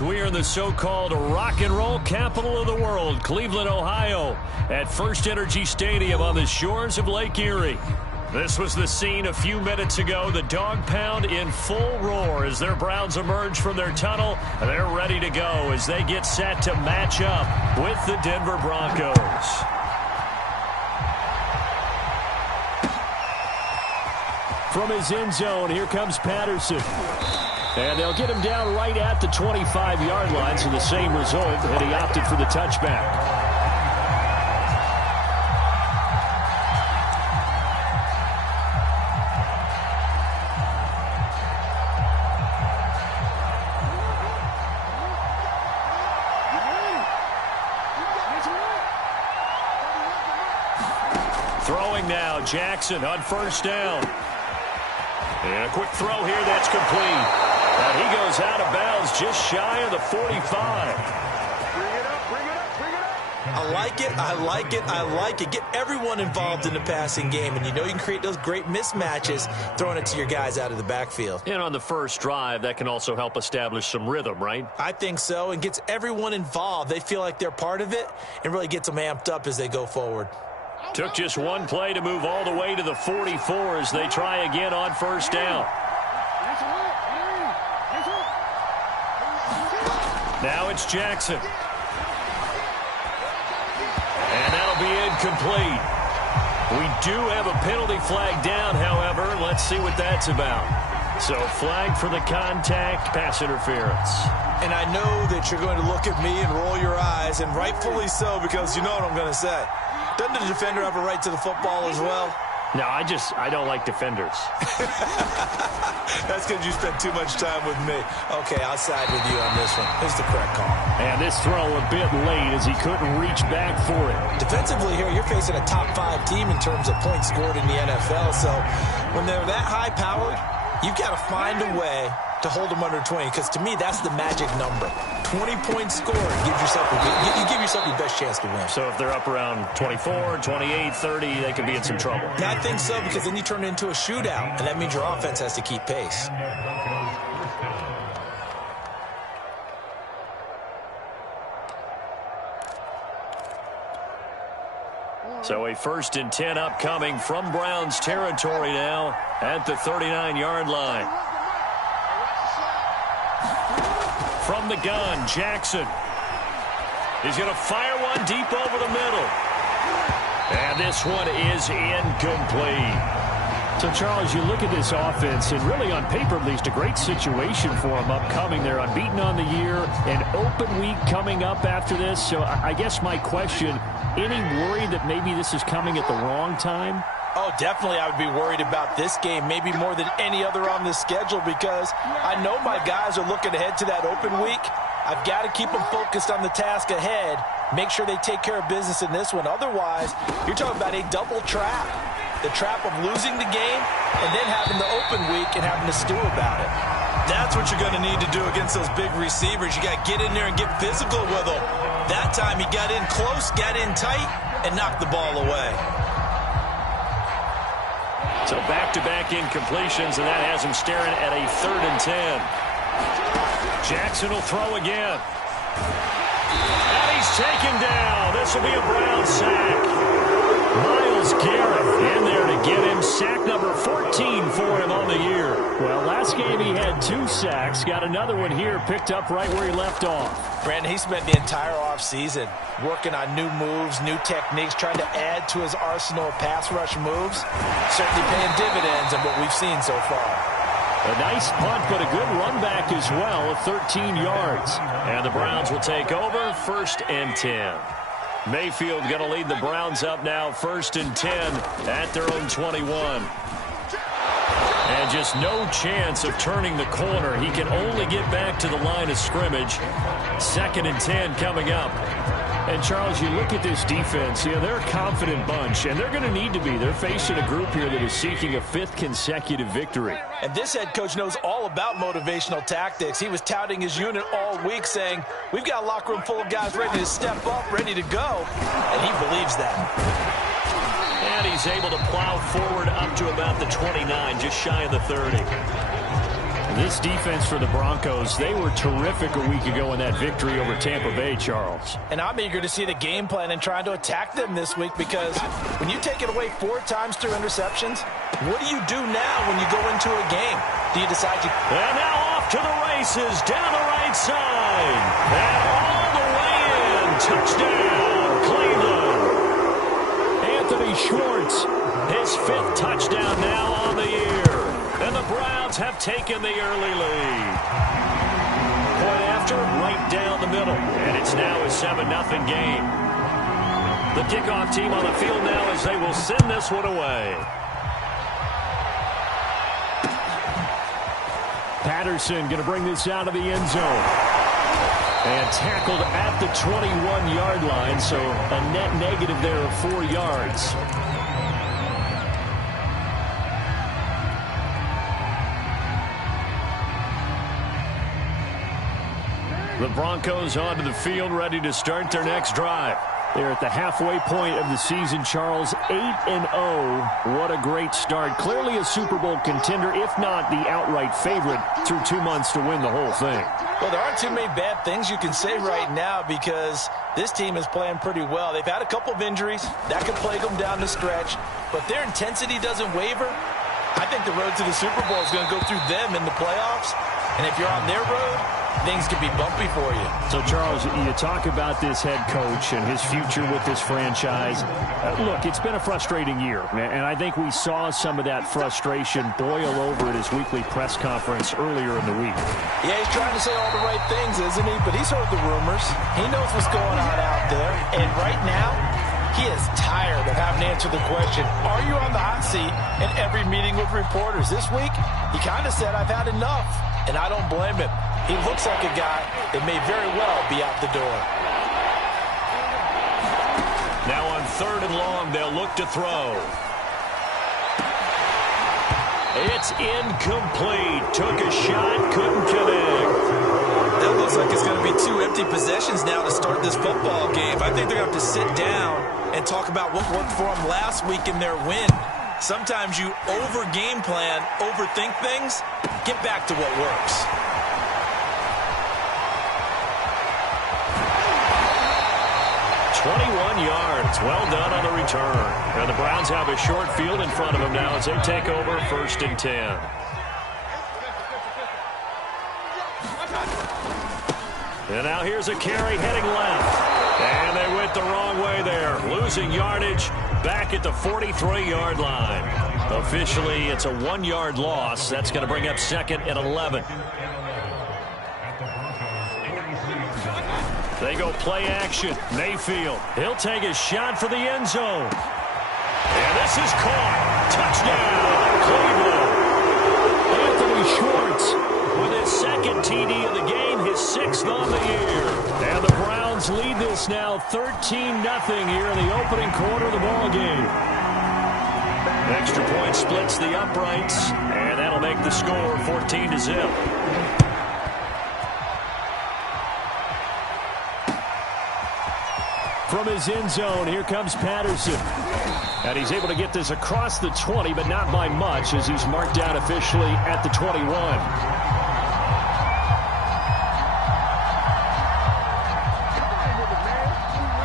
We are in the so-called rock and roll capital of the world, Cleveland, Ohio, at First Energy Stadium on the shores of Lake Erie. This was the scene a few minutes ago. The dog pound in full roar as their Browns emerge from their tunnel. They're ready to go as they get set to match up with the Denver Broncos. From his end zone, here comes Patterson. And they'll get him down right at the 25-yard line, so the same result, and he opted for the touchback. Throwing now, Jackson on first down. And a quick throw here that's complete. And he goes out of bounds just shy of the 45. Bring it up, bring it up, bring it up. I like it, I like it, I like it. Get everyone involved in the passing game, and you know you can create those great mismatches throwing it to your guys out of the backfield. And on the first drive, that can also help establish some rhythm, right? I think so, and gets everyone involved. They feel like they're part of it and really gets them amped up as they go forward. Took just one play to move all the way to the 44 as they try again on first down. Now it's Jackson. And that'll be incomplete. We do have a penalty flag down, however. Let's see what that's about. So flag for the contact, pass interference. And I know that you're going to look at me and roll your eyes, and rightfully so, because you know what I'm going to say. Doesn't the defender have a right to the football as well? No, I don't like defenders. That's because you spent too much time with me. Okay, I'll side with you on this one. This is the correct call. And this throw a bit late as he couldn't reach back for it. Defensively here, you're facing a top-5 team in terms of points scored in the NFL. So when they're that high-powered, you've got to find a way to hold them under 20, because to me, that's the magic number. 20 points scored. You give yourself your best chance to win. So if they're up around 24, 28, 30, they could be in some trouble. Yeah, I think so, because then you turn it into a shootout, and that means your offense has to keep pace. So a 1st and 10 upcoming from Browns territory now at the 39-yard line. From the gun, Jackson. He's going to fire one deep over the middle. And this one is incomplete. So, Charles, you look at this offense, and really on paper, at least, a great situation for them upcoming. They're unbeaten on the year, an open week coming up after this. So I guess my question, any worry that maybe this is coming at the wrong time? Oh, definitely I would be worried about this game, maybe more than any other on the schedule, because I know my guys are looking ahead to that open week. I've got to keep them focused on the task ahead, make sure they take care of business in this one. Otherwise, you're talking about a double trap. The trap of losing the game and then having the open week and having to stew about it. That's what you're going to need to do against those big receivers. You got to get in there and get physical with them. That time he got in close, got in tight, and knocked the ball away. So back-to-back incompletions, and that has him staring at a 3rd and 10. Jackson will throw again. And he's taken down. This will be a Brown sack. Myles Garrett in there to get him sack number 14 for him on the year. Well, last game he had 2 sacks. Got another one here, picked up right where he left off. Brandon, he spent the entire offseason working on new moves, new techniques, trying to add to his arsenal of pass rush moves. Certainly paying dividends in what we've seen so far. A nice punt, but a good run back as well of 13 yards. And the Browns will take over 1st and 10. Mayfield going to lead the Browns up now 1st and 10 at their own 21. And just no chance of turning the corner. He can only get back to the line of scrimmage. 2nd and 10 coming up. And, Charles, you look at this defense, they're a confident bunch, and they're going to need to be. They're facing a group here that is seeking a 5th consecutive victory. And this head coach knows all about motivational tactics. He was touting his unit all week, saying, we've got a locker room full of guys ready to step up, ready to go, and he believes that. And he's able to plow forward up to about the 29, just shy of the 30. This defense for the Broncos, they were terrific a week ago in that victory over Tampa Bay, Charles. And I'm eager to see the game plan and trying to attack them this week, because when you take it away 4 times through interceptions, what do you do now when you go into a game? Do you decide you... And now off to the races, down the right side. And all the way in. Touchdown, Cleveland. Anthony Schwartz, his 5th touchdown now on the year. And the Browns have taken the early lead. Point after, right down the middle. And it's now a 7-0 game. The kickoff team on the field now as they will send this one away. Patterson going to bring this out of the end zone. And tackled at the 21-yard line, so a net negative there of 4 yards. The Broncos onto the field, ready to start their next drive. They're at the halfway point of the season, Charles. 8-0. What a great start. Clearly a Super Bowl contender, if not the outright favorite, through 2 months to win the whole thing. Well, there aren't too many bad things you can say right now, because this team is playing pretty well. They've had a couple of injuries. That could plague them down the stretch. But their intensity doesn't waver. I think the road to the Super Bowl is going to go through them in the playoffs. And if you're on their road, things could be bumpy for you. So, Charles, you talk about this head coach and his future with this franchise. Look, it's been a frustrating year, and I think we saw some of that frustration boil over at his weekly press conference earlier in the week. Yeah, he's trying to say all the right things, isn't he? But he's heard the rumors. He knows what's going on out there. And right now, he is tired of having to answer the question, are you on the hot seat, in every meeting with reporters. This week, he kind of said, I've had enough, and I don't blame him. He looks like a guy that may very well be out the door. Now on 3rd and long, they'll look to throw. It's incomplete. Took a shot, couldn't connect. That looks like it's going to be 2 empty possessions now to start this football game. I think they're going to have to sit down and talk about what worked for them last week in their win. Sometimes you over-game plan, overthink things. Get back to what works. yards. Well done on the return. And the Browns have a short field in front of them now as they take over 1st and 10. And now here's a carry heading left. And they went the wrong way there. Losing yardage back at the 43-yard line. Officially, it's a 1-yard loss. That's going to bring up 2nd and 11. They go play action. Mayfield. He'll take a shot for the end zone. And this is caught. Touchdown, Cleveland. Anthony Schwartz with his 2nd TD of the game, his 6th on the year. And the Browns lead this now 13-0 here in the opening quarter of the ball game. Extra point splits the uprights, and that'll make the score 14-0. From his end zone, here comes Patterson. And he's able to get this across the 20, but not by much, as he's marked out officially at the 21.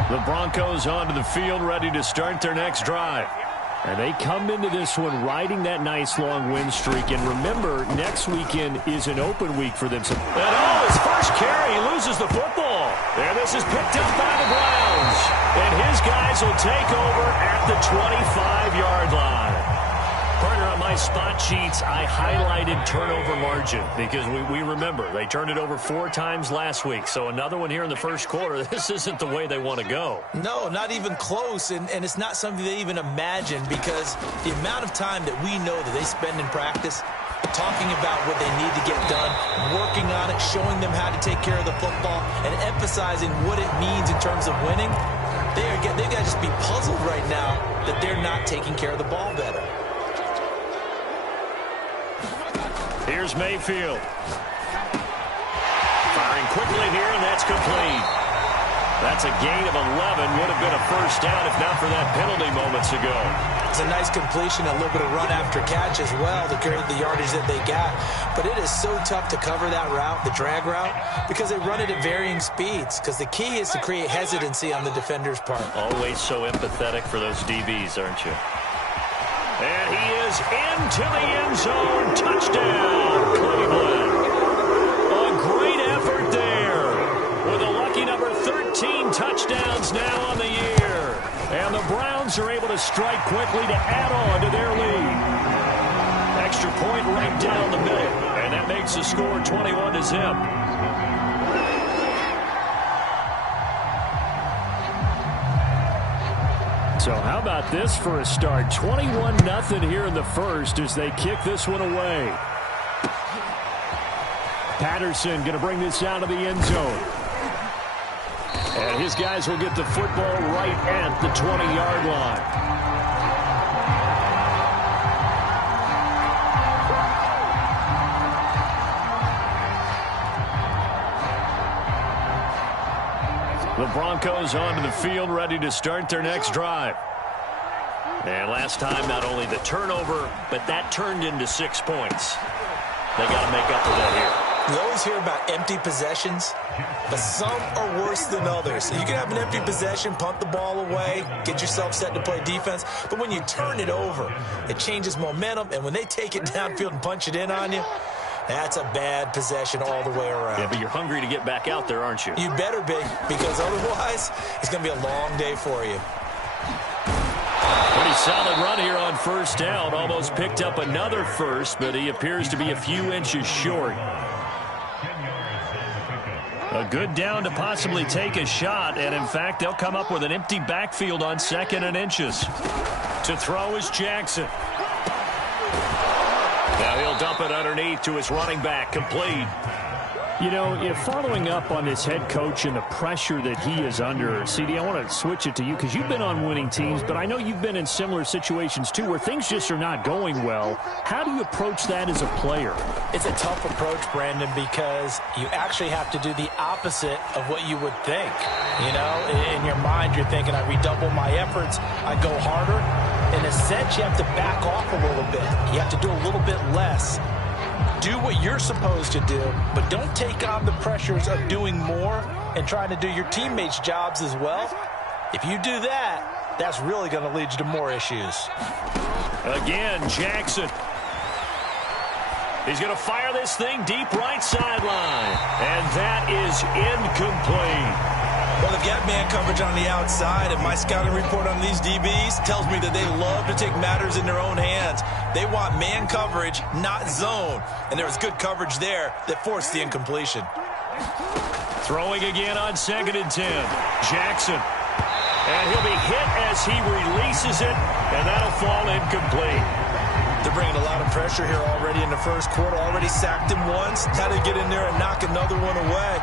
The Broncos onto the field, ready to start their next drive. And they come into this one riding that nice long win streak. And remember, next weekend is an open week for them. And his first carry, he loses the football. And this is picked up by the Browns. And his guys will take over at the 25-yard line. Partner, on my spot sheets, I highlighted turnover margin because we remember they turned it over 4 times last week. So another one here in the first quarter. This isn't the way they want to go. No, not even close. And it's not something they even imagine, because the amount of time that we know that they spend in practice talking about what they need to get done, working on it, showing them how to take care of the football, and emphasizing what it means in terms of winning. They've got to just be puzzled right now that they're not taking care of the ball better. Here's Mayfield. Firing quickly here, and that's complete. That's a gain of 11. Would have been a first down if not for that penalty moments ago. It's a nice completion, a little bit of run after catch as well to create the yardage that they got. But it is so tough to cover that route, the drag route, because they run it at varying speeds. Because the key is to create hesitancy on the defender's part. Always so empathetic for those DBs, aren't you? And he is into the end zone. Touchdown, Cleveland. A great effort there with a lucky number 13 touchdowns now on the year. And the Browns are able to strike quickly to add on to their lead. Extra point right down the middle. And that makes the score 21-0. So how about this for a start? 21-0 here in the first as they kick this one away. Patterson going to bring this out of the end zone. And his guys will get the football right at the 20-yard line. The Broncos onto the field, ready to start their next drive. And last time, not only the turnover, but that turned into 6 points. They got to make up for that here. We always hear about empty possessions, but some are worse than others. You can have an empty possession, punt the ball away, get yourself set to play defense, but when you turn it over, it changes momentum, and when they take it downfield and punch it in on you, that's a bad possession all the way around. Yeah, but you're hungry to get back out there, aren't you? You better be, because otherwise, it's going to be a long day for you. Pretty solid run here on first down. Almost picked up another first, but he appears to be a few inches short. A good down to possibly take a shot, and in fact, they'll come up with an empty backfield on 2nd and inches. To throw is Jackson. Now he'll dump it underneath to his running back, complete. You know, if following up on this head coach and the pressure that he is under, CD, I want to switch it to you because you've been on winning teams, but I know you've been in similar situations too where things just are not going well. How do you approach that as a player? It's a tough approach, Brandon, because you actually have to do the opposite of what you would think. You know, in your mind, you're thinking, I redouble my efforts, I go harder. In a sense, you have to back off a little bit. You have to do a little bit less. Do what you're supposed to do, but don't take on the pressures of doing more and trying to do your teammates' jobs as well. If you do that, that's really going to lead you to more issues. Again, Jackson. He's going to fire this thing deep right sideline. And that is incomplete. Well, they've got man coverage on the outside, and my scouting report on these DBs tells me that they love to take matters in their own hands. They want man coverage, not zone. And there was good coverage there that forced the incompletion. Throwing again on 2nd and 10. Jackson. And he'll be hit as he releases it, and that'll fall incomplete. They're bringing a lot of pressure here already in the first quarter. Already sacked him once. Had to get in there and knock another one away.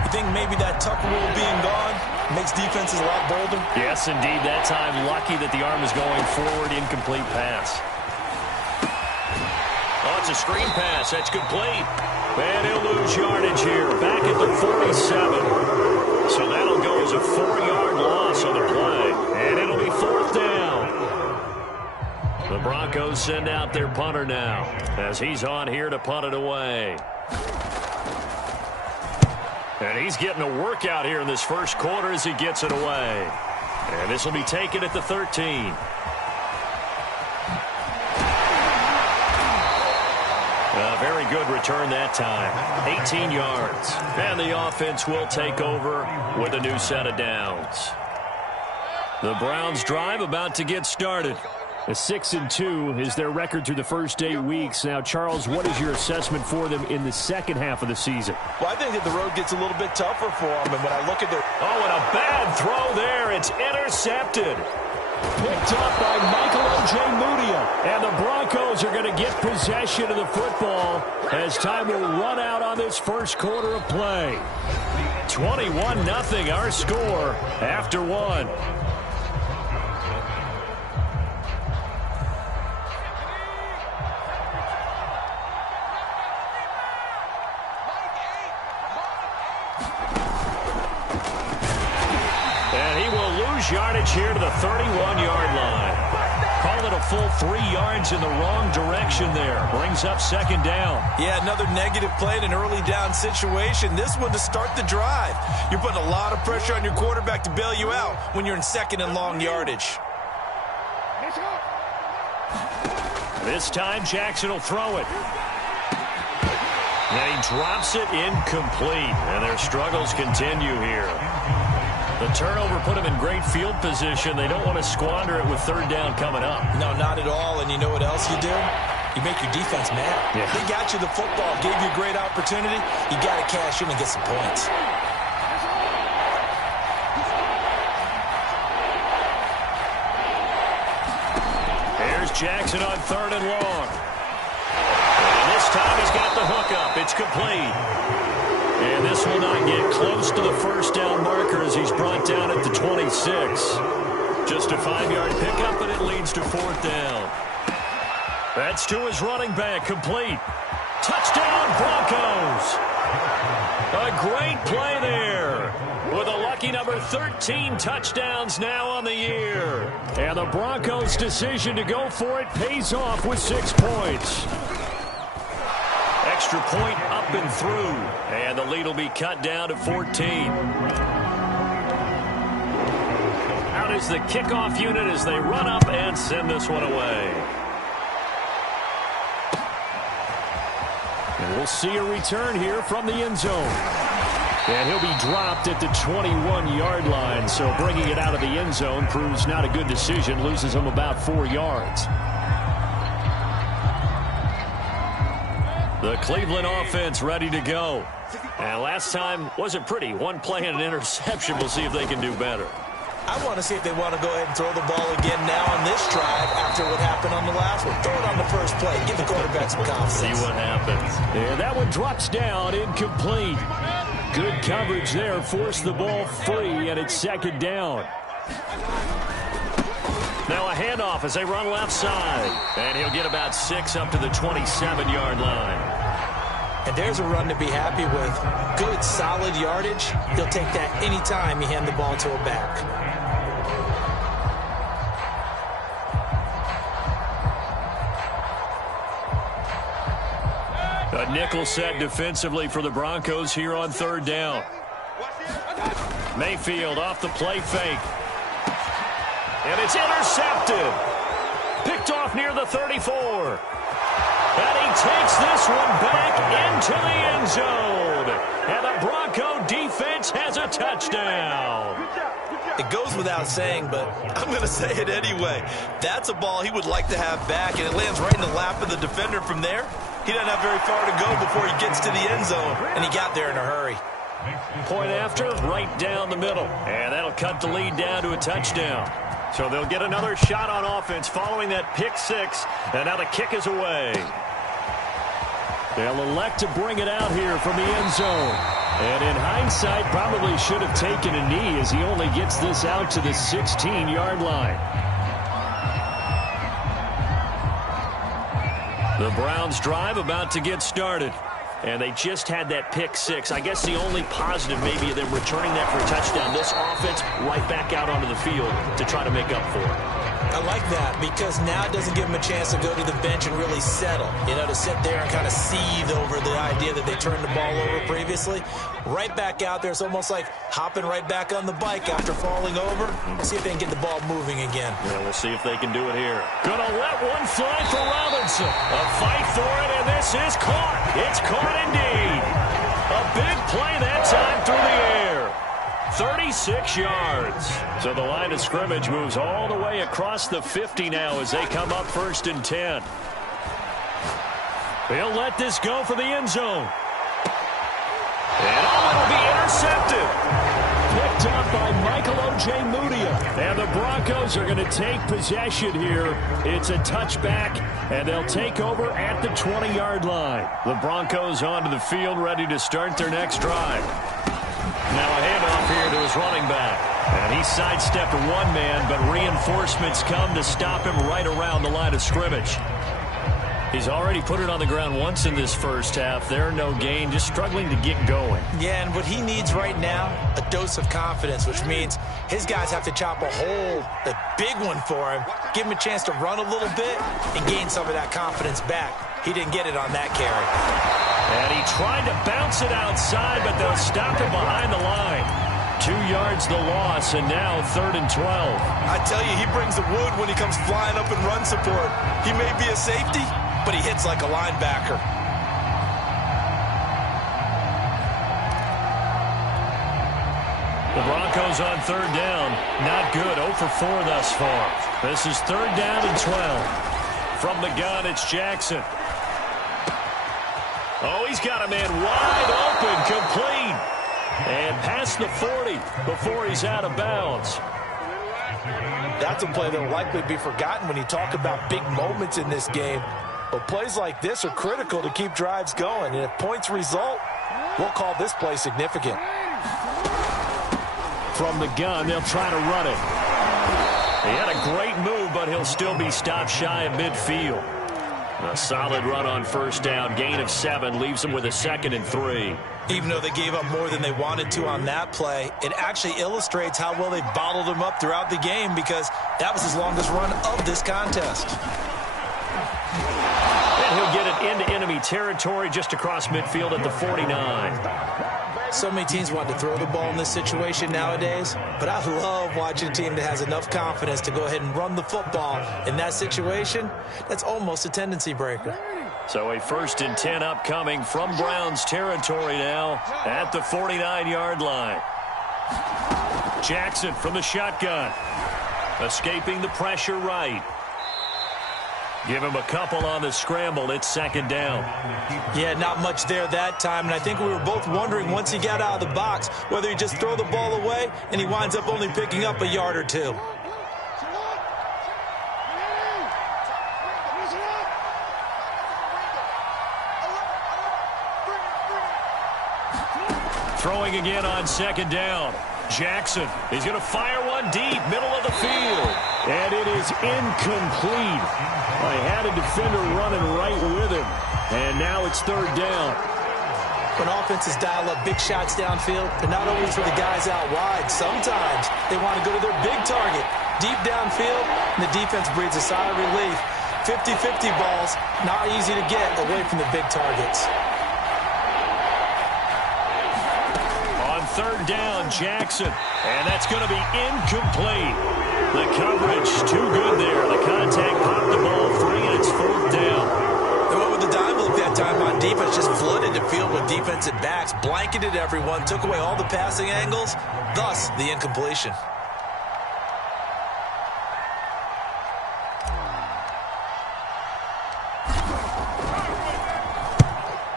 You think maybe that tuck rule being gone makes defenses a lot bolder? Yes, indeed. That time, lucky that the arm is going forward. Incomplete pass. Oh, it's a screen pass. That's complete. And he'll lose yardage here. Back at the 47. So that'll go as a 4-yard loss on the play. And it'll be 4th down. The Broncos send out their punter now as he's on here to punt it away. And he's getting a workout here in this first quarter as he gets it away. And this will be taken at the 13. A very good return that time. 18 yards. And the offense will take over with a new set of downs. The Browns drive about to get started. A 6-2 is their record through the first 8 weeks. Now, Charles, what is your assessment for them in the second half of the season? Well, I think that the road gets a little bit tougher for them. And when I look at their... Oh, and a bad throw there. It's intercepted. Picked up by Michael Ojemudia. And the Broncos are going to get possession of the football as time will run out on this first quarter of play. 21-0 our score after one. Yardage here to the 31-yard line. Call it a full 3 yards in the wrong direction there. Brings up second down. Yeah, another negative play in an early down situation. This one to start the drive. You're putting a lot of pressure on your quarterback to bail you out when you're in second and long yardage. This time, Jackson will throw it. And he drops it incomplete. And their struggles continue here. The turnover put them in great field position. They don't want to squander it with third down coming up. No, not at all. And you know what else you do? You make your defense mad. Yeah. They got you the football, gave you a great opportunity. You got to cash in and get some points. Here's Jackson on third and long. And this time he's got the hookup. It's complete. And this will not get close to the first down marker as he's brought down at the 26. Just a 5-yard pickup, and it leads to fourth down. That's to his running back, complete. Touchdown, Broncos. A great play there. With a lucky number 13 touchdowns now on the year. And the Broncos' decision to go for it pays off with 6 points. Extra point up and through. And the lead will be cut down to 14. Out is the kickoff unit as they run up and send this one away. And we'll see a return here from the end zone. And he'll be dropped at the 21-yard line. So bringing it out of the end zone proves not a good decision. Loses him about 4 yards. The Cleveland offense ready to go. And last time wasn't pretty. One play and an interception. We'll see if they can do better. I want to see if they want to go ahead and throw the ball again now on this drive after what happened on the last one. Throw it on the first play. Give the quarterback some confidence. See what happens. And that one drops down, incomplete. Good coverage there. Forced the ball free, and it's second down. Now a handoff as they run left side. And he'll get about 6 up to the 27-yard line. And there's a run to be happy with. Good, solid yardage. He'll take that anytime you hand the ball to a back. A nickel set defensively for the Broncos here on third down. Mayfield off the play fake. And it's intercepted. Picked off near the 34. And he takes this one back into the end zone. And the Bronco defense has a touchdown. It goes without saying, but I'm going to say it anyway. That's a ball he would like to have back, and it lands right in the lap of the defender from there. He doesn't have very far to go before he gets to the end zone, and he got there in a hurry. Point after, right down the middle. And that'll cut the lead down to a touchdown. So they'll get another shot on offense following that pick six. And now the kick is away. They'll elect to bring it out here from the end zone. And in hindsight, probably should have taken a knee as he only gets this out to the 16-yard line. The Browns drive about to get started. And they just had that pick six. I guess the only positive maybe of them returning that for a touchdown. This offense right back out onto the field to try to make up for it. I like that because now it doesn't give them a chance to go to the bench and really settle. You know, to sit there and kind of seethe over the idea that they turned the ball over previously. Right back out there. It's almost like hopping right back on the bike after falling over. See if they can get the ball moving again. Yeah, we'll see if they can do it here. Gonna let one fly for Robinson. A fight for it, and this is caught. It's caught indeed. A big play that time through the air. 36 yards. So the line of scrimmage moves all the way across the 50 now as they come up 1st and 10. They'll let this go for the end zone. And it'll be intercepted. Picked up by Michael Ojemudia. And the Broncos are going to take possession here. It's a touchback, and they'll take over at the 20-yard line. The Broncos onto the field, ready to start their next drive. Now a handoff here to his running back. And he sidestepped one man, but reinforcements come to stop him right around the line of scrimmage. He's already put it on the ground once in this first half. There, no gain, just struggling to get going. Yeah, and what he needs right now, a dose of confidence, which means his guys have to chop a hole, a big one for him, give him a chance to run a little bit and gain some of that confidence back. He didn't get it on that carry. And he tried to bounce it outside, but they'll stop him behind the line. 2 yards the loss, and now 3rd and 12. I tell you, he brings the wood when he comes flying up in run support. He may be a safety, but he hits like a linebacker. The Broncos on 3rd down. Not good. 0 for 4 thus far. This is 3rd down and 12. From the gun, it's Jackson. Oh, he's got a man wide open, complete. And past the 40 before he's out of bounds. That's a play that will likely be forgotten when you talk about big moments in this game. But plays like this are critical to keep drives going. And if points result, we'll call this play significant. From the gun, they'll try to run it. He had a great move, but he'll still be stopped shy of midfield. A solid run on 1st down. Gain of 7 leaves them with a 2nd and 3. Even though they gave up more than they wanted to on that play, it actually illustrates how well they bottled him up throughout the game because that was his longest run of this contest. And he'll get it into enemy territory just across midfield at the 49. So many teams want to throw the ball in this situation nowadays, but I love watching a team that has enough confidence to go ahead and run the football. In that situation, that's almost a tendency breaker. So a 1st and 10 upcoming from Browns territory now at the 49-yard line. Jackson from the shotgun. Escaping the pressure right. Give him a couple on the scramble. It's 2nd down. Yeah, not much there that time. And I think we were both wondering once he got out of the box whether he just throw the ball away and he winds up only picking up a yard or 2. Throwing again on 2nd down. Jackson, he's going to fire one deep, middle of the field. And it is incomplete. I had a defender running right with him. And now it's 3rd down. When offenses dial up big shots downfield, they're not always for the guys out wide. Sometimes they want to go to their big target, deep downfield, and the defense breathes a sigh of relief. 50-50 balls, not easy to get away from the big targets. 3rd down, Jackson. And that's going to be incomplete. The coverage too good there. The contact popped the ball free, and it's 4th down. They went with the dime look that time on defense. Just flooded the field with defensive backs. Blanketed everyone. Took away all the passing angles. Thus, the incompletion.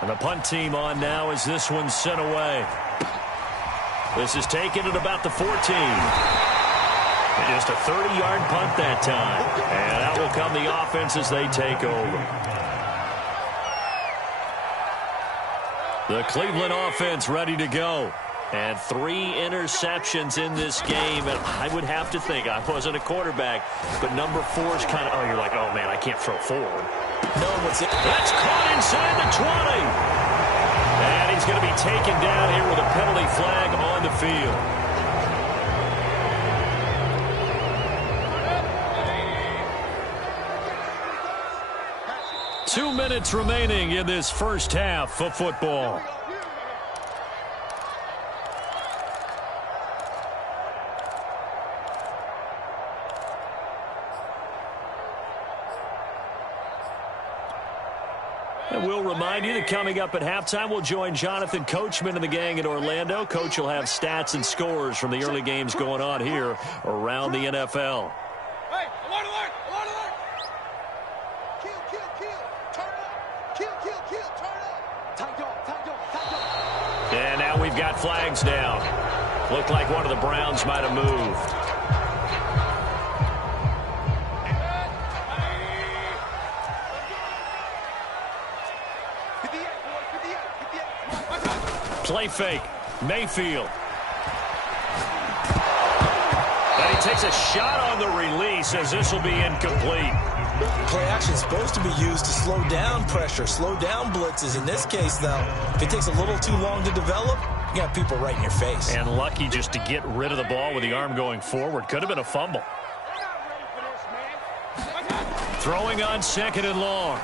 And the punt team on now as this one's sent away. This is taken at about the 14. Just a 30-yard punt that time. And out will come the offense as they take over. The Cleveland offense ready to go. And 3 interceptions in this game. And I would have to think, I wasn't a quarterback, but number 4 is kind of, oh, you're like, oh, man, I can't throw forward. No one's it. That's caught inside the 20. And he's going to be taken down here with a penalty flag on the field. Two minutes remaining in this first half of football. And we'll remind you that coming up at halftime, we'll join Jonathan Coachman and the gang in Orlando. Coach will have stats and scores from the early games going on here around the NFL. Hey, alert, alert, alert, alert. Kill, kill, kill. Turn up. Kill, kill, kill. Turn up. Tight dog, tight dog, tight dog. And now we've got flags down. Looked like one of the Browns might have moved. Play fake. Mayfield. And he takes a shot on the release as this will be incomplete. Play action is supposed to be used to slow down pressure, slow down blitzes. In this case, though, if it takes a little too long to develop, you got people right in your face. And lucky just to get rid of the ball with the arm going forward. Could have been a fumble. Throwing on 2nd and long.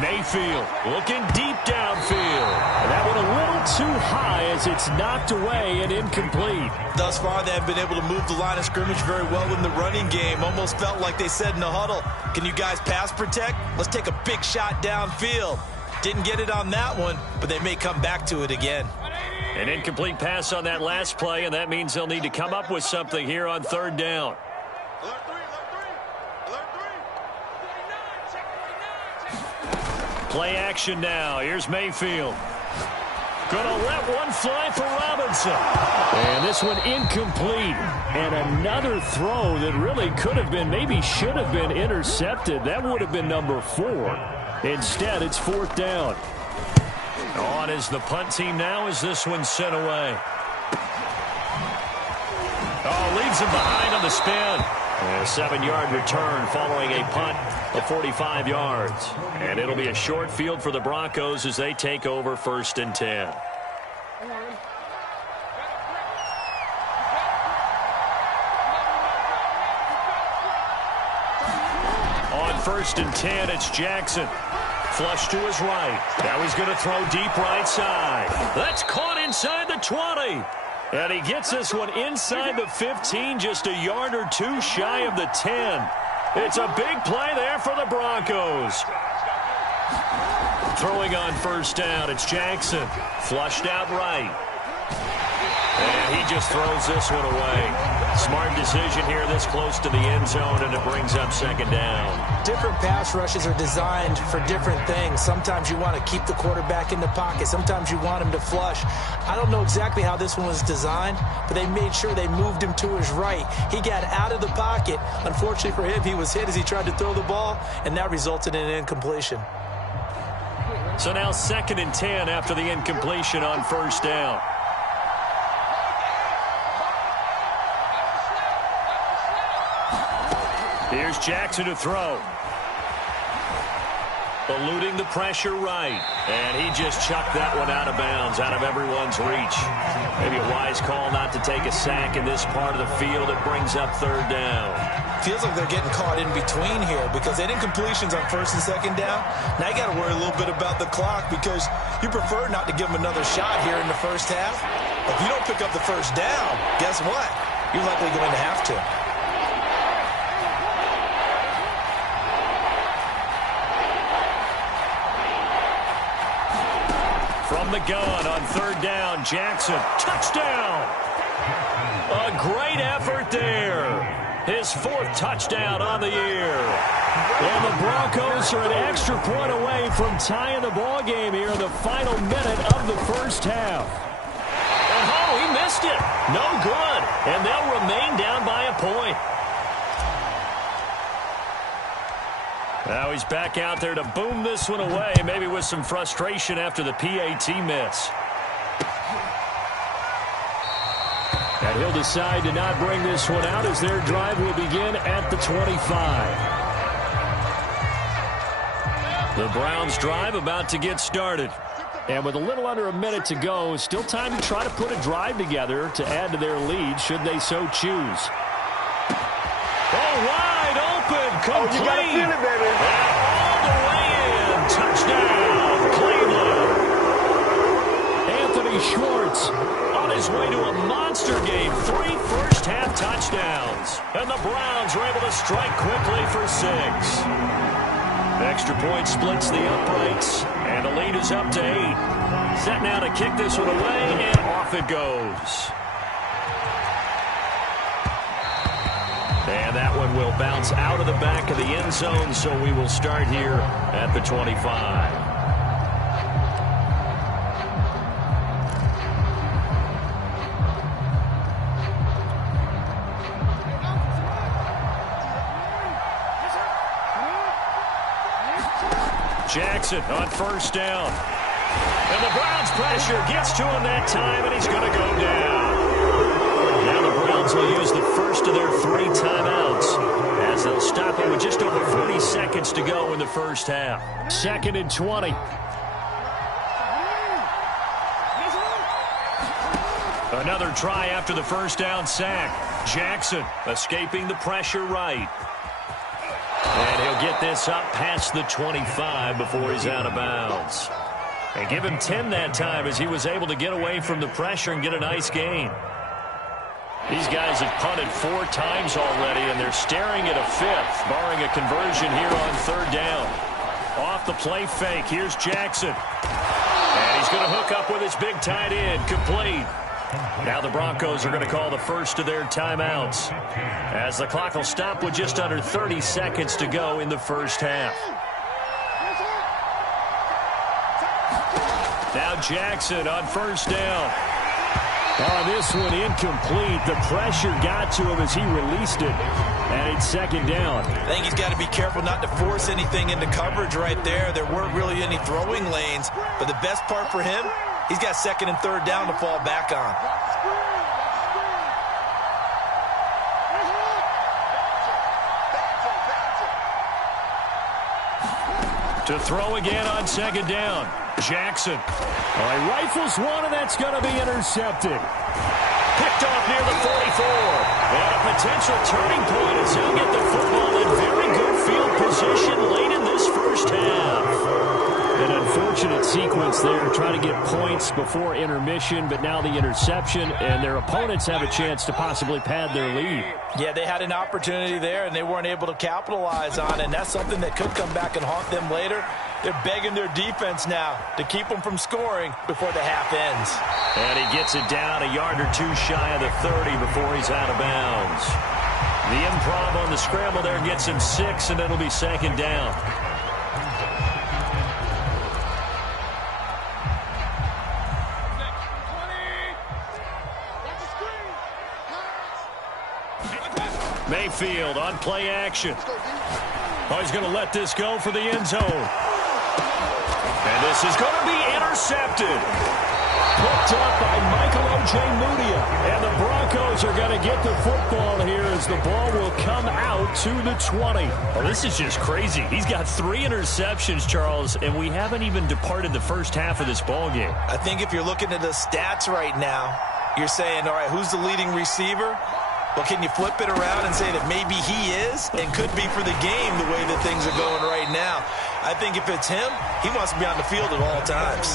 Mayfield looking deep downfield. And that one a little too high as it's knocked away and incomplete. Thus far, they have been able to move the line of scrimmage very well in the running game. Almost felt like they said in the huddle, can you guys pass protect? Let's take a big shot downfield. Didn't get it on that one, but they may come back to it again. An incomplete pass on that last play, and that means they'll need to come up with something here on 3rd down. Play action now. Here's Mayfield. Gonna let one fly for Robinson. And this one incomplete. And another throw that really could have been, maybe should have been intercepted. That would have been number 4. Instead, it's 4th down. On is the punt team now as this one's sent away. Oh, leaves him behind on the spin. And a 7-yard return following a punt of 45 yards. And it'll be a short field for the Broncos as they take over 1st and 10. On 1st and 10, it's Jackson. Flush to his right. Now he's going to throw deep right side. That's caught inside the 20. And he gets this one inside the 15, just a yard or two shy of the 10. It's a big play there for the Broncos. Throwing on 1st down, it's Jackson. Flushed out right. And he just throws this one away. Smart decision here this close to the end zone, and it brings up 2nd down. Different pass rushes are designed for different things. Sometimes you want to keep the quarterback in the pocket. Sometimes you want him to flush. I don't know exactly how this one was designed, but they made sure they moved him to his right. He got out of the pocket. Unfortunately for him, he was hit as he tried to throw the ball, and that resulted in an incompletion. So now 2nd and 10 after the incompletion on 1st down. Here's Jackson to throw. Eluding the pressure right. And he just chucked that one out of bounds, out of everyone's reach. Maybe a wise call not to take a sack in this part of the field. It brings up 3rd down. Feels like they're getting caught in between here because they did incompletions on 1st and 2nd down. Now you got to worry a little bit about the clock because you prefer not to give them another shot here in the 1st half. If you don't pick up the 1st down, guess what? You're likely going to have to. From the gun on 3rd down, Jackson, touchdown! A great effort there. His 4th touchdown on the year. And the Broncos are an extra point away from tying the ball game here in the final minute of the 1st half. And oh, he missed it. No good. And they'll remain down by a point. Now he's back out there to boom this one away, maybe with some frustration after the PAT miss. And he'll decide to not bring this one out as their drive will begin at the 25. The Browns' drive about to get started. And with a little under a minute to go, still time to try to put a drive together to add to their lead should they so choose. Oh, wide open, complete. Oh, you gotta feel it, baby. And all the way in. Touchdown, Cleveland. Anthony Schwartz on his way to a monster game. 3 first-half touchdowns. And the Browns are able to strike quickly for 6. Extra point splits the uprights. And the lead is up to 8. Set now to kick this one away, and off it goes. And that one will bounce out of the back of the end zone, so we will start here at the 25. Jackson on 1st down. And the Browns pressure gets to him that time, and he's going to go down. Now the Browns will use the first of their 3 times to go in the first half. 2nd and 20. Another try after the first down sack. Jackson escaping the pressure right. And he'll get this up past the 25 before he's out of bounds. And give him 10 that time as he was able to get away from the pressure and get a nice gain. These guys have punted 4 times already, and they're staring at a 5th, barring a conversion here on 3rd down. Off the play fake, here's Jackson. And he's going to hook up with his big tight end, complete. Now the Broncos are going to call the first of their timeouts, as the clock will stop with just under 30 seconds to go in the first half. Now Jackson on 1st down. Oh, this one incomplete. The pressure got to him as he released it, and it's 2nd down. I think he's got to be careful not to force anything into coverage right there. There weren't really any throwing lanes, but the best part for him, he's got 2nd and 3rd down to fall back on. To throw again on 2nd down. Jackson. All right, rifles one, and that's going to be intercepted. Picked off near the 44. And a potential turning point as he'll get the football in very good field position late in this first half. An unfortunate sequence there, trying to get points before intermission, but now the interception, and their opponents have a chance to possibly pad their lead. Yeah, they had an opportunity there, and they weren't able to capitalize on it, and that's something that could come back and haunt them later. They're begging their defense now to keep them from scoring before the half ends. And he gets it down a yard or 2 shy of the 30 before he's out of bounds. The improv on the scramble there gets him 6, and it'll be 2nd down. Mayfield on play action. Oh, he's going to let this go for the end zone. And this is going to be intercepted. Picked up by Michael Ojemudia. And the Broncos are going to get the football here as the ball will come out to the 20. Oh, this is just crazy. He's got 3 interceptions, Charles, and we haven't even departed the first half of this ball game. I think if you're looking at the stats right now, you're saying, all right, who's the leading receiver? Well, can you flip it around and say that maybe he is and could be for the game the way that things are going right now? I think if it's him, he wants to be on the field at all times.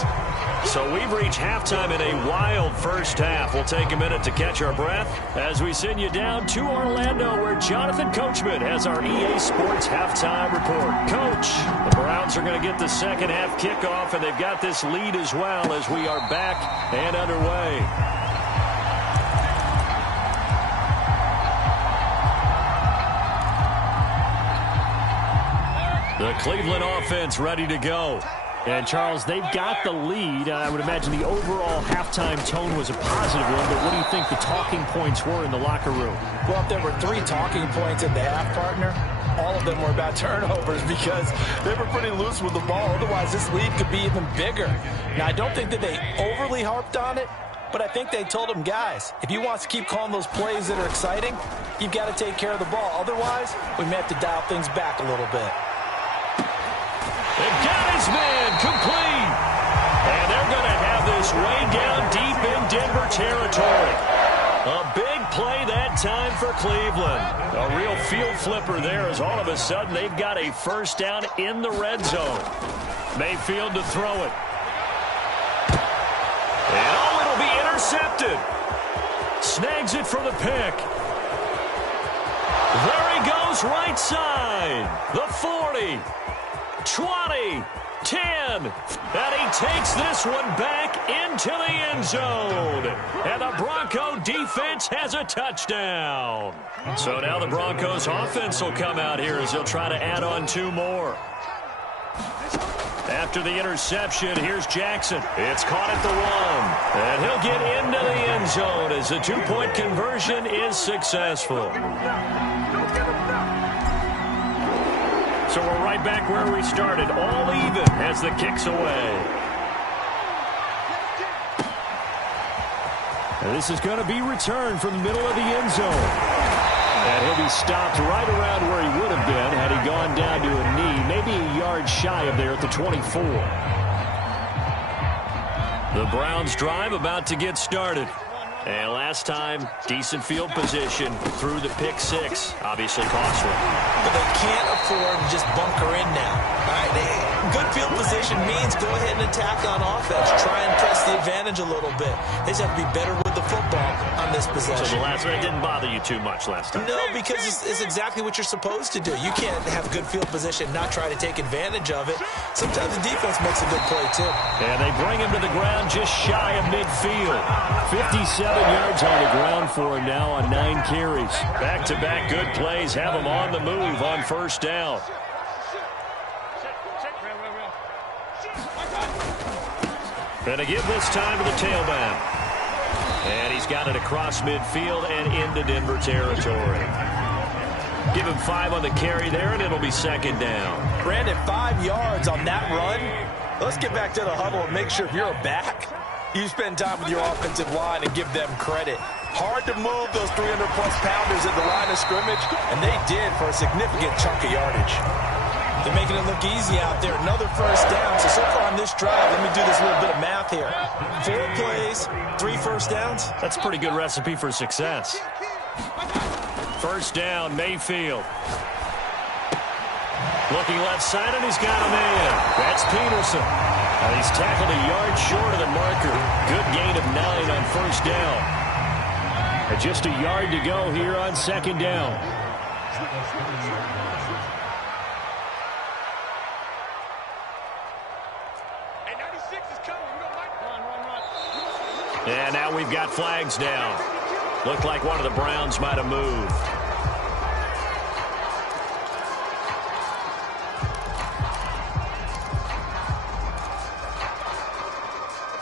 So we've reached halftime in a wild first half. We'll take a minute to catch our breath as we send you down to Orlando, where Jonathan Coachman has our EA Sports halftime report. Coach, the Browns are going to get the second half kickoff, and they've got this lead as well as we are back and underway. The Cleveland offense ready to go. And, Charles, they've got the lead. I would imagine the overall halftime tone was a positive one, but what do you think the talking points were in the locker room? Well, if there were 3 talking points at the half, partner, all of them were about turnovers because they were pretty loose with the ball. Otherwise, this lead could be even bigger. Now, I don't think that they overly harped on it, but I think they told them, guys, if you want to keep calling those plays that are exciting, you've got to take care of the ball. Otherwise, we may have to dial things back a little bit. They've got his man complete. And they're going to have this way down deep in Denver territory. A big play that time for Cleveland. A real field flipper there as all of a sudden they've got a first down in the red zone. Mayfield to throw it. And oh, it'll be intercepted. Snags it for the pick. There he goes right side. The 40. 20, 10, and he takes this one back into the end zone. And the Bronco defense has a touchdown. So now the Broncos offense will come out here as they'll try to add on 2 more. After the interception, here's Jackson. It's caught at the 1, and he'll get into the end zone as the 2-point conversion is successful. So we're right back where we started, all even as the kick's away. And this is going to be returned from the middle of the end zone. And he'll be stopped right around where he would have been had he gone down to a knee, maybe a yard shy of there at the 24. The Browns drive about to get started. And last time, decent field position through the pick six. Obviously costly. But they can't afford to just bunker in now. All right, good field position means go ahead and attack on offense. Try and press the advantage a little bit. They just have to be better with the football on this possession. So the last one didn't bother you too much last time? No, because it's exactly what you're supposed to do. You can't have good field position and not try to take advantage of it. Sometimes the defense makes a good play, too. And they bring him to the ground just shy of midfield. 57 yards on the ground for him now on 9 carries. Back-to-back good plays have him on the move on first down. And to give this time to the tailback. And he's got it across midfield and into Denver territory. Give him 5 on the carry there, and it'll be second down. Brandon, 5 yards on that run. Let's get back to the huddle and make sure if you're a back, you spend time with your offensive line and give them credit. Hard to move those 300-plus pounders at the line of scrimmage, and they did for a significant chunk of yardage. They're making it look easy out there. Another first down. So far on this drive, let me do this little bit of math here. 4 plays, 3 first downs. That's a pretty good recipe for success. First down, Mayfield. Looking left side, and he's got a man. That's Peterson. And he's tackled a yard short of the marker. Good gain of 9 on first down. And just a yard to go here on second down. And now we've got flags down. Looked like one of the Browns might have moved.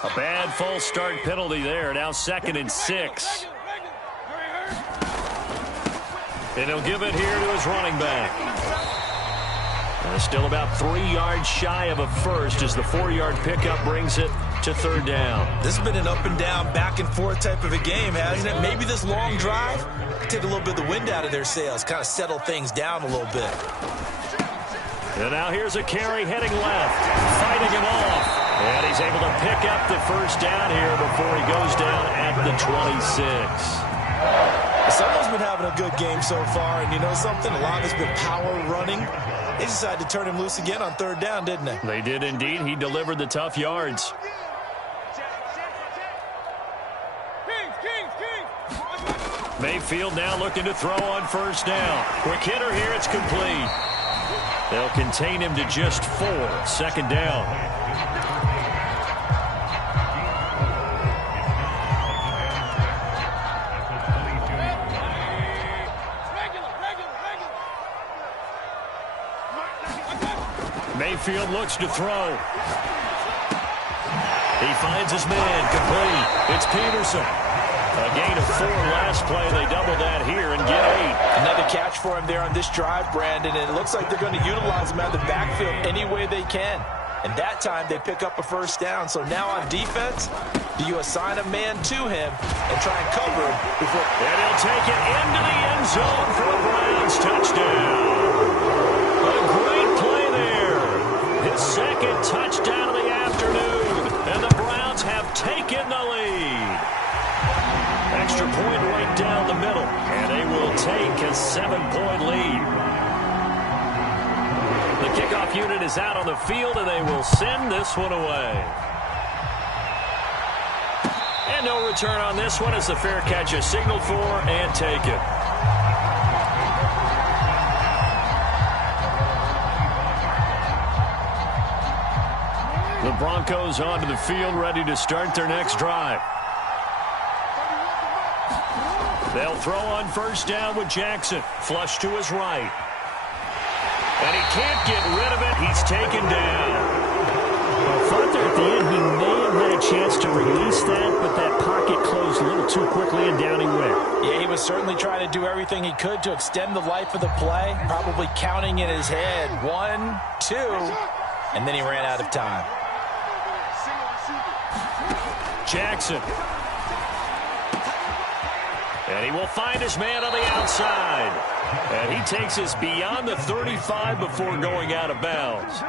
A bad false start penalty there. Now 2nd and 6. And he'll give it here to his running back. And still about 3 yards shy of a first as the 4-yard pickup brings it to third down. This has been an up and down, back and forth type of a game, hasn't it? Maybe this long drive could take a little bit of the wind out of their sails, kind of settle things down a little bit. And now here's a carry heading left, fighting him off. And he's able to pick up the first down here before he goes down at the 26. Someone's been having a good game so far, and you know something? A lot of it's been power running. They decided to turn him loose again on third down, didn't they? They did indeed. He delivered the tough yards. Mayfield now looking to throw on first down. Quick hitter here, it's complete. They'll contain him to just 4. Second down. Mayfield looks to throw. He finds his man, complete. It's Peterson. A gain of 4 last play. They double that here and get 8. Another catch for him there on this drive, Brandon, and it looks like they're going to utilize him out of the backfield any way they can. And that time they pick up a first down. So now on defense, do you assign a man to him and try and cover him before? And he'll take it into the end zone for a Browns touchdown. A great play there. His 2nd touchdown of the afternoon. And the Browns have taken the lead. Extra point right down the middle. And they will take a 7-point lead. The kickoff unit is out on the field, and they will send this one away. And no return on this one as the fair catch is signaled for and taken. The Broncos onto the field, ready to start their next drive. They'll throw on first down with Jackson. Flush to his right. And he can't get rid of it. He's taken down. I thought there at the end he may have had a chance to release that, but that pocket closed a little too quickly and down he went. Yeah, he was certainly trying to do everything he could to extend the life of the play, probably counting in his head 1, 2, and then he ran out of time. Jackson. And he will find his man on the outside. And he takes us beyond the 35 before going out of bounds.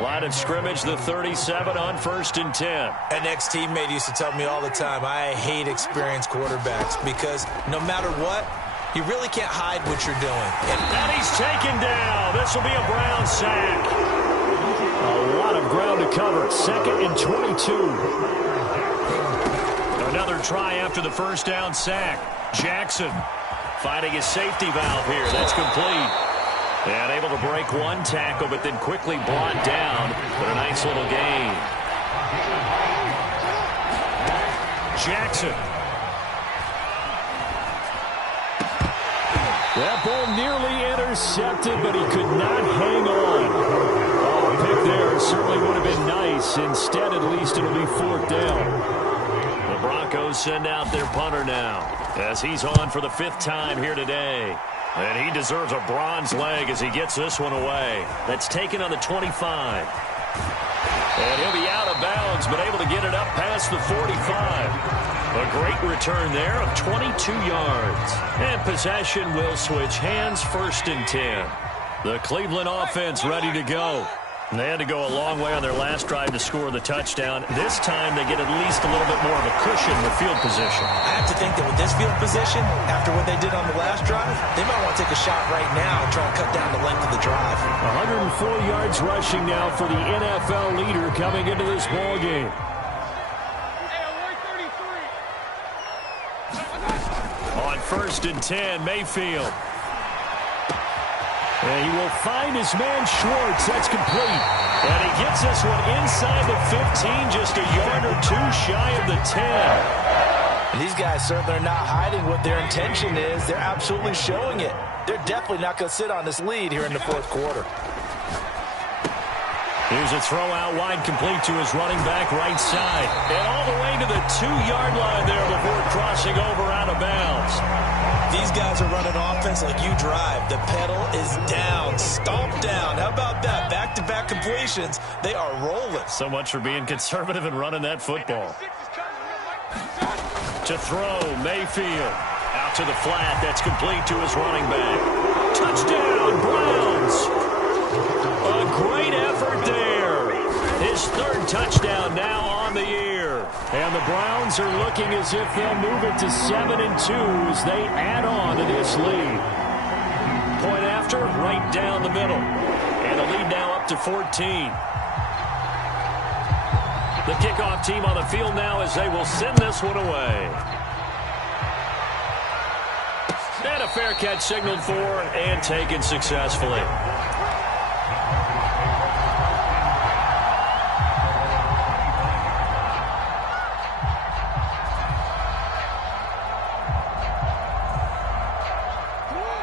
Line of scrimmage, the 37 on 1st and 10. An ex-teammate used to tell me all the time, I hate experienced quarterbacks because no matter what, you really can't hide what you're doing. And he's taken down. This will be a Brown sack. A lot of ground to cover. 2nd and 22. Another try after the first down sack. Jackson finding his safety valve here. That's complete. And able to break one tackle, but then quickly brought down. But a nice little gain. Jackson. That ball nearly intercepted, but he could not hang on. Oh, a pick there certainly would have been nice. Instead, at least it'll be 4th down. The Broncos send out their punter now as he's on for the 5th time here today. And he deserves a bronze leg as he gets this one away. That's taken on the 25. And he'll be out of bounds, but able to get it up past the 45. A great return there of 22 yards. And possession will switch hands, 1st and 10. The Cleveland offense ready to go. And they had to go a long way on their last drive to score the touchdown. This time they get at least a little bit more of a cushion with field position. I have to think that with this field position, after what they did on the last drive, they might want to take a shot right now and try and cut down the length of the drive. 104 yards rushing now for the NFL leader coming into this ball game. On 1st and 10, Mayfield. And he will find his man Schwartz. That's complete. And he gets this one inside the 15, just a yard or 2 shy of the 10. And these guys certainly are not hiding what their intention is. They're absolutely showing it. They're definitely not going to sit on this lead here in the 4th quarter. Here's a throw out wide, complete to his running back right side. And all the way to the 2-yard line there before crossing over out of bounds. These guys are running offense like you drive. The pedal is down, stomped down. How about that? Back-to-back completions. They are rolling. So much for being conservative and running that football. To throw, Mayfield. Out to the flat. That's complete to his running back. Touchdown, Browns. A great effort there. His 3rd touchdown now on the year. And the Browns are looking as if they'll move it to 7-2 as they add on to this lead. Point after, right down the middle. And the lead now up to 14. The kickoff team on the field now as they will send this one away. And a fair catch signaled for and taken successfully.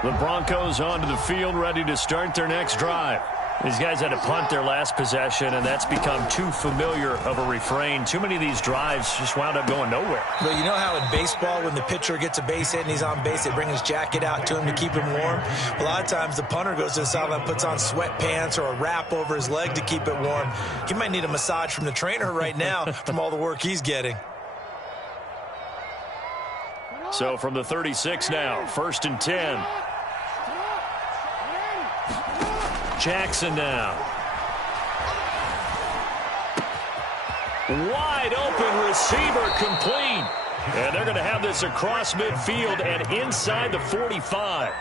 The Broncos onto the field, ready to start their next drive. These guys had to punt their last possession, and that's become too familiar of a refrain. Too many of these drives just wound up going nowhere. Well, you know how in baseball, when the pitcher gets a base hit and he's on base, they bring his jacket out to him to keep him warm? A lot of times the punter goes to the sideline, puts on sweatpants or a wrap over his leg to keep it warm. He might need a massage from the trainer right now from all the work he's getting. So from the 36 now, 1st and 10. Jackson now. Wide open receiver, complete. And they're going to have this across midfield and inside the 45.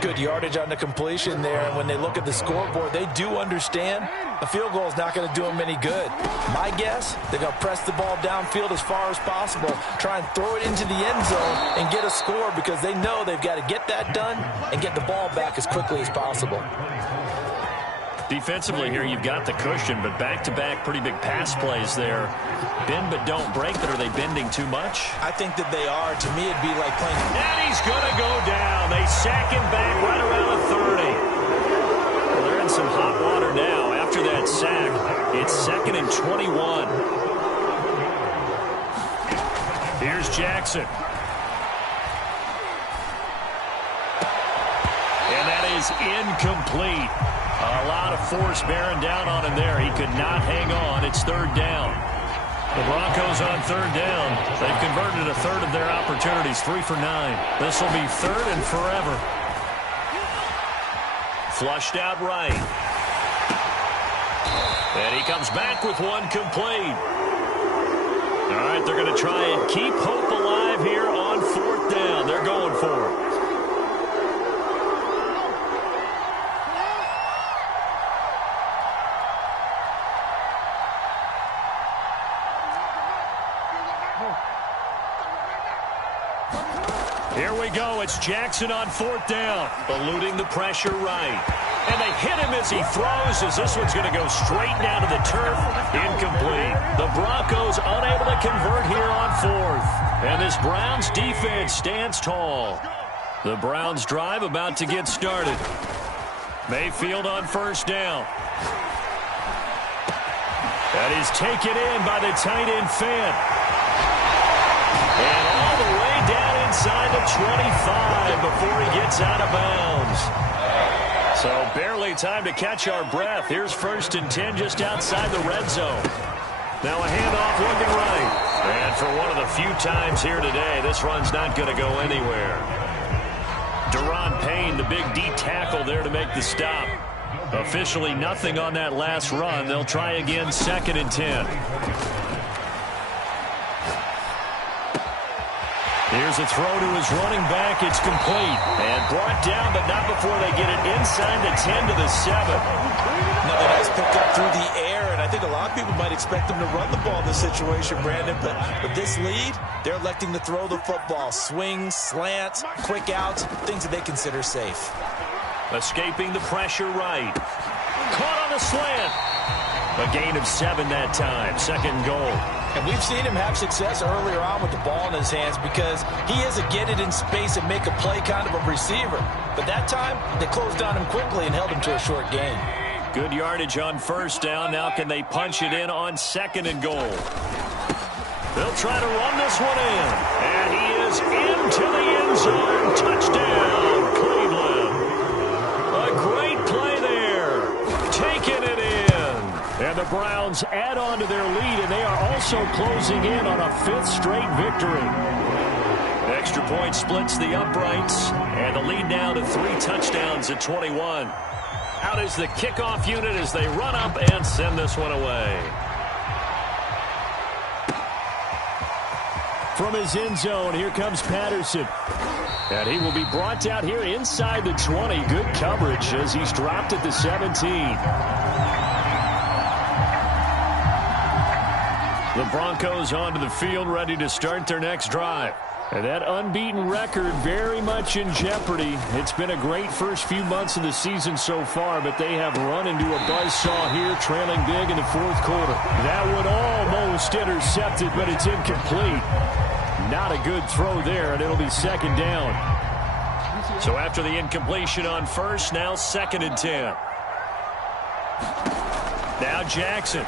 Good yardage on the completion there. And when they look at the scoreboard, they do understand a field goal is not going to do them any good. My guess, they're going to press the ball downfield as far as possible, try and throw it into the end zone and get a score because they know they've got to get that done and get the ball back as quickly as possible. Defensively here, you've got the cushion, but back-to-back pretty big pass plays there. Bend but don't break, but are they bending too much? I think that they are. To me, it'd be like playing. And he's going to go down. They sack him back right around the 30. Well, they're in some hot water now. After that sack, it's 2nd and 21. Here's Jackson. And that is incomplete. A lot of force bearing down on him there. He could not hang on. It's 3rd down. The Broncos on third down. They've converted a third of their opportunities, 3 for 9. This will be third and forever. Flushed out right. And he comes back with one complete. All right, they're going to try and keep hope alive here on fourth down. They're going for it. Here we go. It's Jackson on fourth down. Eluding the pressure right. And they hit him as he throws, as this one's going to go straight down to the turf. Incomplete. The Broncos unable to convert here on fourth. And this Browns defense stands tall. The Browns drive about to get started. Mayfield on first down. That is taken in by the tight end Fant. And all the way down inside the 25 before he gets out of bounds. So barely time to catch our breath. Here's first and 10 just outside the red zone. Now a handoff looking right. And for one of the few times here today, this run's not going to go anywhere. Deron Payne, the big D tackle there to make the stop. Officially nothing on that last run. They'll try again, second and 10. Here's a throw to his running back. It's complete. And brought down, but not before they get it inside the 10 to the 7. Another nice pickup through the air, and I think a lot of people might expect them to run the ball in this situation, Brandon. But with this lead, they're electing to throw the football. Swings, slants, quick outs, things that they consider safe. Escaping the pressure right. Caught on the slant. A gain of 7 that time. Second goal. And we've seen him have success earlier on with the ball in his hands because he is a get it in space and make a play kind of a receiver. But that time, they closed on him quickly and held him to a short gain. Good yardage on first down. Now can they punch it in on second and goal? They'll try to run this one in. And he is into the end zone. Touchdown, Cleveland. A great play there. Taking it in. And the Browns add on to their lead, and they are also closing in on a 5th straight victory. Extra point splits the uprights, and the lead now to 3 touchdowns at 21. Out is the kickoff unit as they run up and send this one away. From his end zone, here comes Patterson. And he will be brought out here inside the 20. Good coverage as he's dropped at the 17. The Broncos onto the field, ready to start their next drive. And that unbeaten record very much in jeopardy. It's been a great first few months of the season so far, but they have run into a buzzsaw here, trailing big in the fourth quarter. That one almost intercepted, but it's incomplete. Not a good throw there, and it'll be second down. So after the incompletion on first, now second and 10. Now Jackson.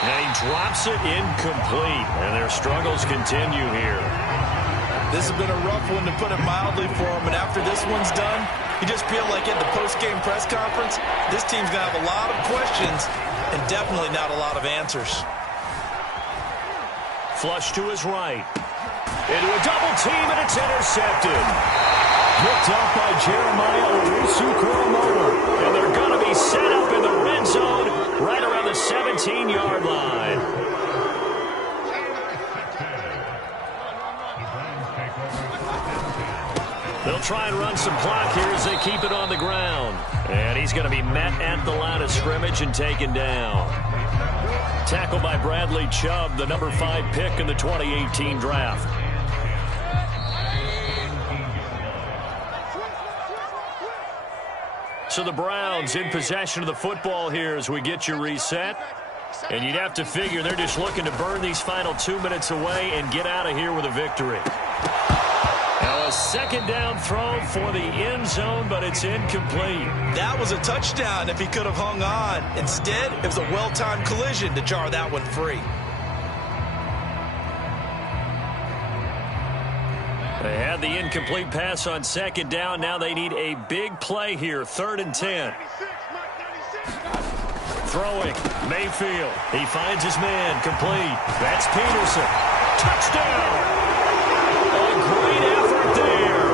And he drops it incomplete, and their struggles continue here. This has been a rough one, to put it mildly, for him, and after this one's done, you just feel like at the post-game press conference, this team's going to have a lot of questions and definitely not a lot of answers. Flush to his right. Into a double team, and it's intercepted. Picked up by Jeremiah Owusu-Koramoah. And they're going to be set up in the red zone right around the 17-yard line. They'll try and run some clock here as they keep it on the ground. And he's going to be met at the line of scrimmage and taken down. Tackled by Bradley Chubb, the number 5 pick in the 2018 draft. So the Browns in possession of the football here as we get you reset. And you'd have to figure they're just looking to burn these final 2 minutes away and get out of here with a victory. Now a second down throw for the end zone, but it's incomplete. That was a touchdown if he could have hung on. Instead, it was a well-timed collision to jar that one free. They had the incomplete pass on second down. Now they need a big play here. 3rd and 10. Throwing, Mayfield. He finds his man, complete. That's Peterson. Touchdown! A great effort there.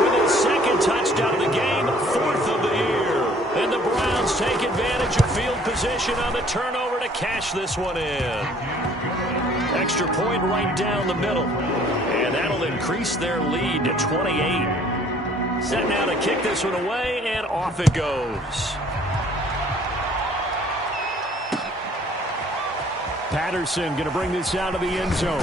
With his second touchdown of the game, 4th of the year. And the Browns take advantage of field position on the turnover to cash this one in. Extra point right down the middle. And that'll increase their lead to 28. Set now to kick this one away, and off it goes. Patterson going to bring this out of the end zone.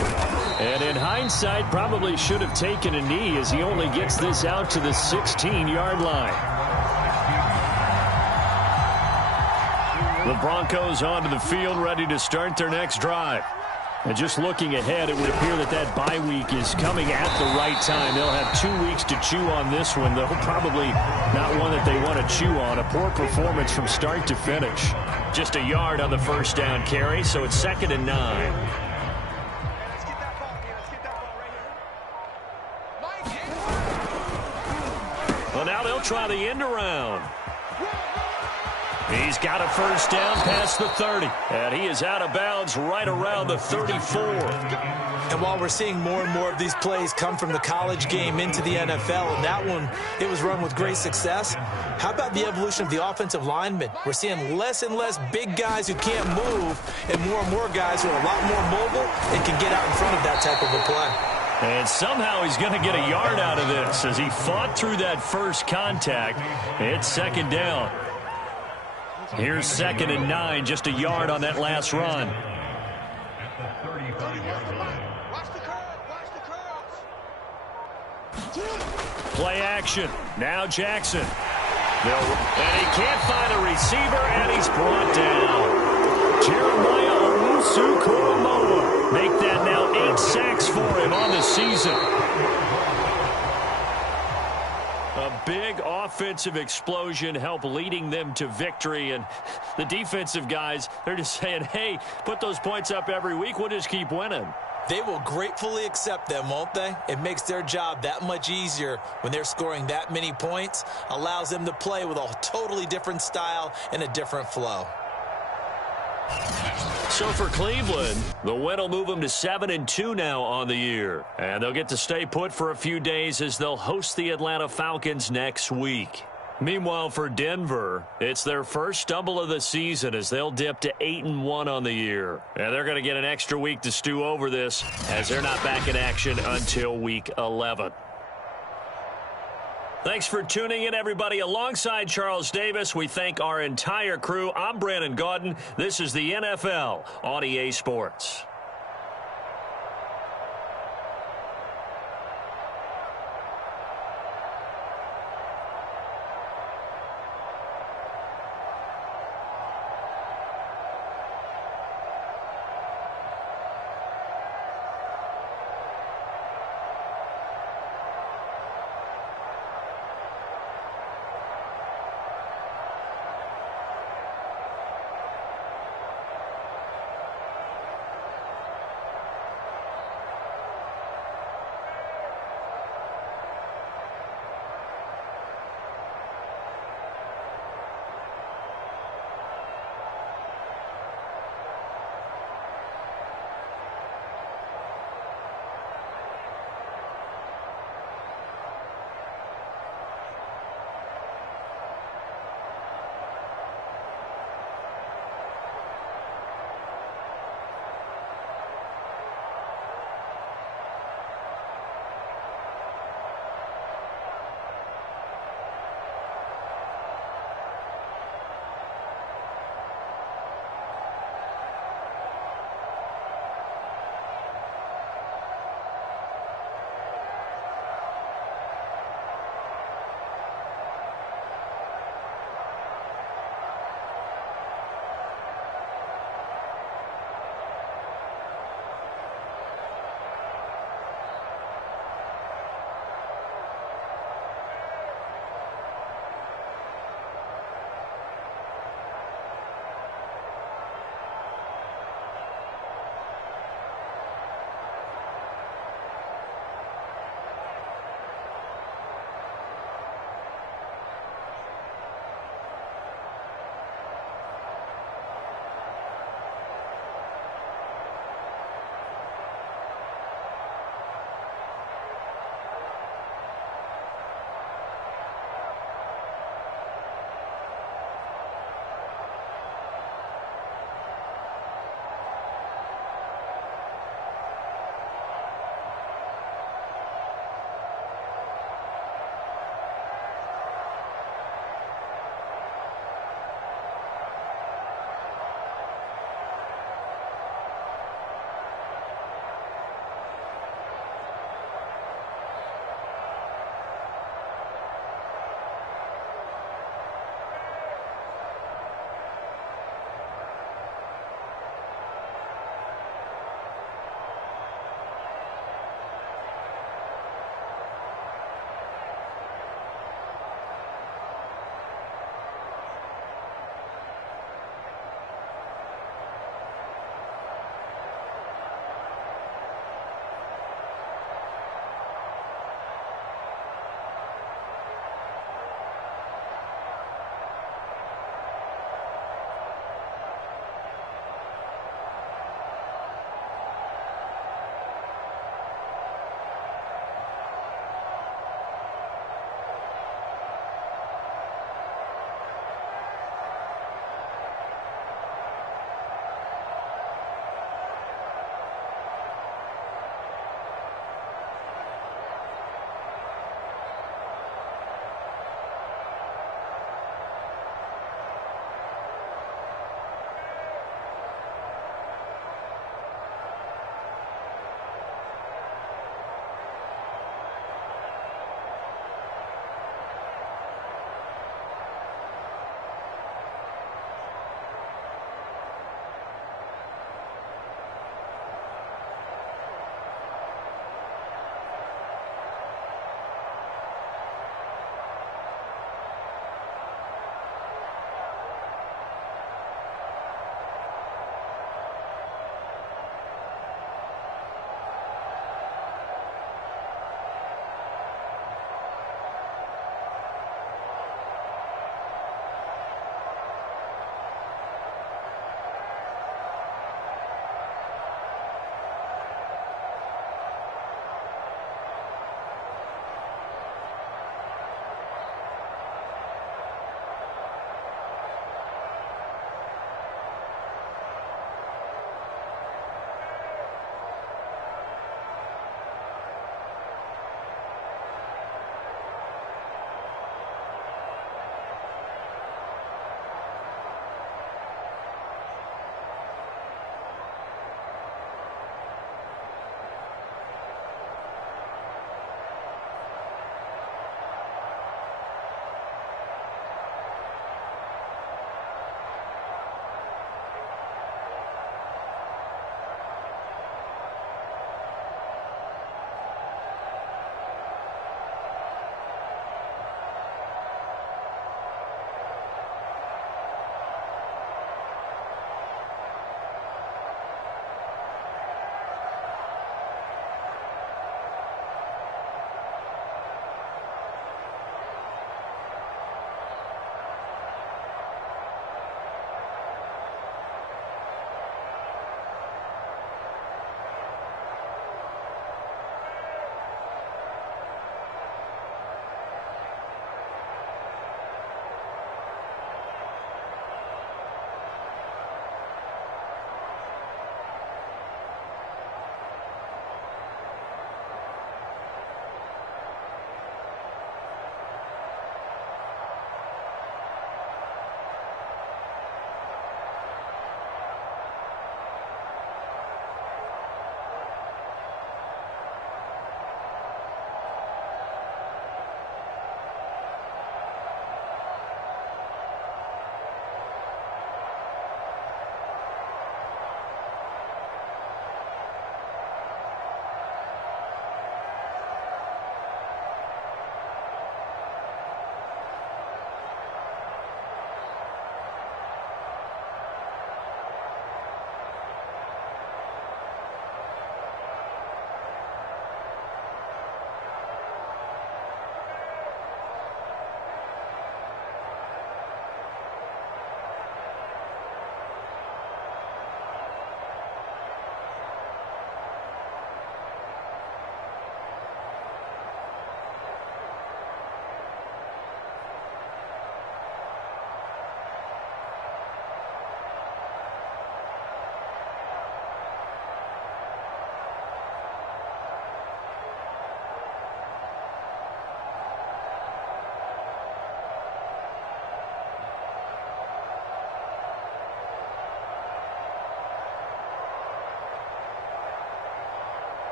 And in hindsight, probably should have taken a knee as he only gets this out to the 16-yard line. The Broncos onto the field, ready to start their next drive. And just looking ahead, it would appear that that bye week is coming at the right time. They'll have 2 weeks to chew on this one, though probably not one that they want to chew on. A poor performance from start to finish. Just a yard on the first down carry, so it's 2nd and 9. Let's get that ball here. Let's get that ball right here. Well, now they'll try the end around. He's got a first down past the 30. And he is out of bounds right around the 34. And while we're seeing more and more of these plays come from the college game into the NFL, and that one, it was run with great success. How about the evolution of the offensive linemen? We're seeing less and less big guys who can't move and more guys who are a lot more mobile and can get out in front of that type of a play. And somehow he's going to get a yard out of this as he fought through that first contact. It's 2nd down. Here's 2nd and 9, just a yard on that last run. Watch the curls. Play action. Now Jackson. And he can't find a receiver, and he's brought down. Jeremiah Owusu-Koramoah. Make that now 8 sacks for him on the season. A big offensive explosion helped leading them to victory. And the defensive guys, they're just saying, hey, put those points up every week. We'll just keep winning. They will gratefully accept them, won't they? It makes their job that much easier when they're scoring that many points. Allows them to play with a totally different style and a different flow. So for Cleveland, the win will move them to 7-2 now on the year. And they'll get to stay put for a few days as they'll host the Atlanta Falcons next week. Meanwhile, for Denver, it's their first stumble of the season as they'll dip to 8-1 on the year. And they're going to get an extra week to stew over this as they're not back in action until week 11. Thanks for tuning in, everybody. Alongside Charles Davis, we thank our entire crew. I'm Brandon Gaudin. This is the NFL on EA Sports.